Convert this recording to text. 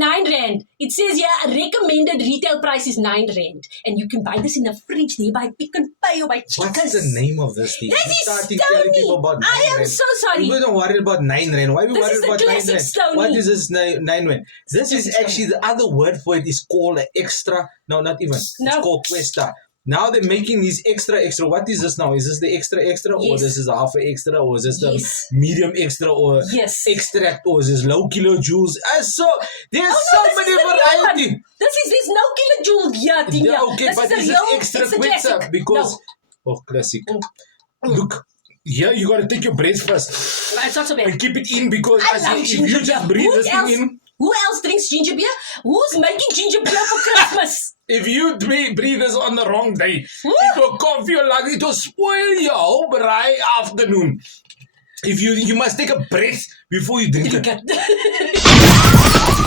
R9. It says here a recommended retail price is R9. And you can buy this in the fridge there by Pick n Pay or by Checkers. What's the name of this thing? This You is started telling Stony. people about I am R9. so sorry. We don't worry about R9. Why are we This worried is the about classic R9? Stony. What is this R9? This is actually the other word for it is called an extra. No, not even. No. It's called Questa. Now they're making these extra. What is this now? Is this the extra or Yes. this is a half extra or is this the Yes. medium extra or Yes. extract or is this low kilojoules? So there's Oh, so no, this many is the new variety. one. There's no kilojoule here, thing Yeah, here. okay, This but is the this is real, extra it's the Questa classic. because classic. Look, here you gotta take your breath first No, it's not so bad. and keep it in because I as love if ginger you beer. just breathe this thing in. Who else drinks ginger beer? Who's making ginger beer for Christmas? If you breathe this on the wrong day, Woo! it will cough your lung. It will spoil your whole dry afternoon. If you must take a breath before you drink it. Drink it.